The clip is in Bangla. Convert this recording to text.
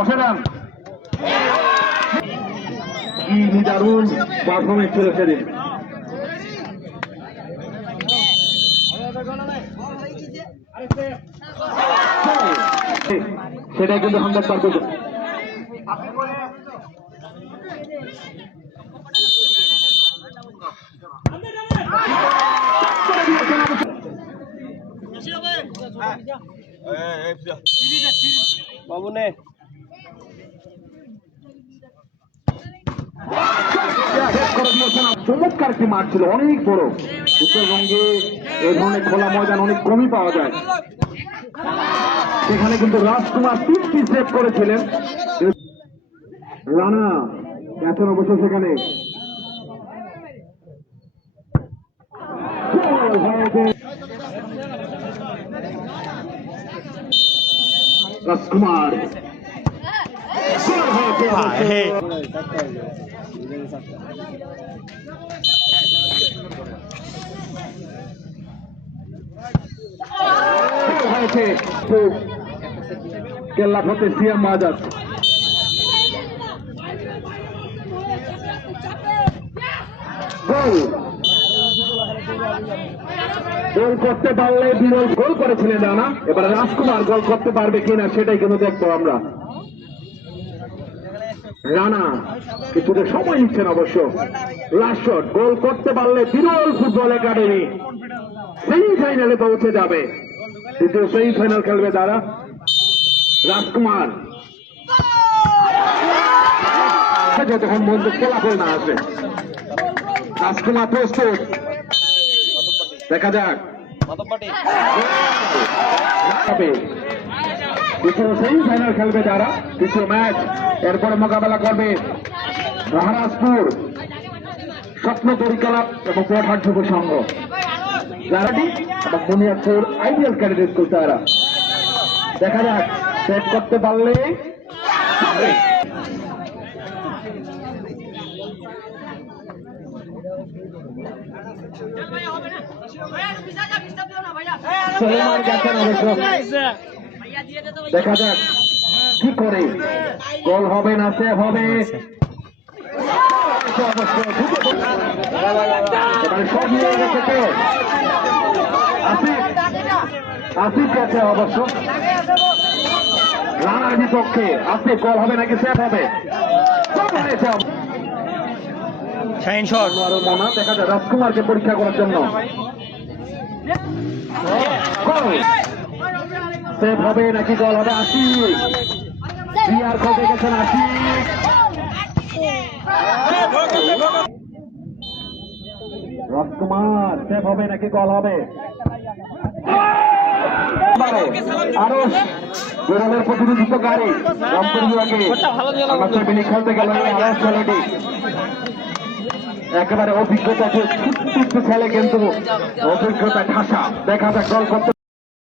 অসাধারণ কি নিদারুণ পারফরমেন্স ছিল সেদিন। সেটাই কিন্তু 100%। বাবু নে চমৎকার একটি মাঠ ছিল, অনেক বড়। উত্তরবঙ্গে এই ধরনের খোলা ময়দান অনেক কমই পাওয়া যায়। সেখানে কিন্তু রাজকুমার 3টি সেভ করেছিলেন। রানা এখনো বসে সেখানে রাজকুমার হয়েছে কেল্লা ফতে সিএম আজাদ। গোল গোল করতে পারলে বিরল গোল করেছিলেন রানা। এবারে রাজকুমার গোল করতে পারবে কিনা সেটাই কিন্তু দেখবো আমরা। রানা কিছুটা সময় নিচ্ছেন অবশ্য। লাস্ট শট গোল করতে পারলে বিরল ফুটবল একাডেমি সেমিফাইনালে পৌঁছে যাবে। দ্বিতীয় সেমিফাইনাল খেলবে তারা। রাজকুমার যতক্ষণ মধ্যে ফলাফল না আসে। রাজকুমার প্রস্তুত, দেখা যাক দ্বিতীয় সেমিফাইনাল খেলবে তারা। দ্বিতীয় ম্যাচ এরপরে মোকাবেলা করবে মহারাজপুর স্বপ্ন তরিকালাপ এবং পটহাট যুব সংঘ জারাটি এবং বুনিয়াদপুর আইডিয়াল ক্যান্ডিডেট স্কুল তারা। দেখা যাক সেট করতে পারলে দেখা যাক কি করে গোল হবে না সেভ হবে। সব নিয়ে গেছে তো আসিফ গেছে অবশ্য। রানার বিপক্ষে আসিফ গোল হবে নাকি সেভ হবে? মনা দেখা যায় রাজকুমারকে পরীক্ষা করার জন্য। সেভ হবে নাকি গোল হবে? আসিফ বিয়ার খোঁজে গেছেন আসিফ। রাজকুমার সেভ হবে নাকি গোল হবে? আরো বিরলের প্রতিনিধিত্বকারী রংপুর বিভাগে খেলতে গেল আরো ছেলেটি একেবারে অভিজ্ঞতা খেলে কিন্তু অভিজ্ঞতা ঠাসা। দেখা যাক গোল করতে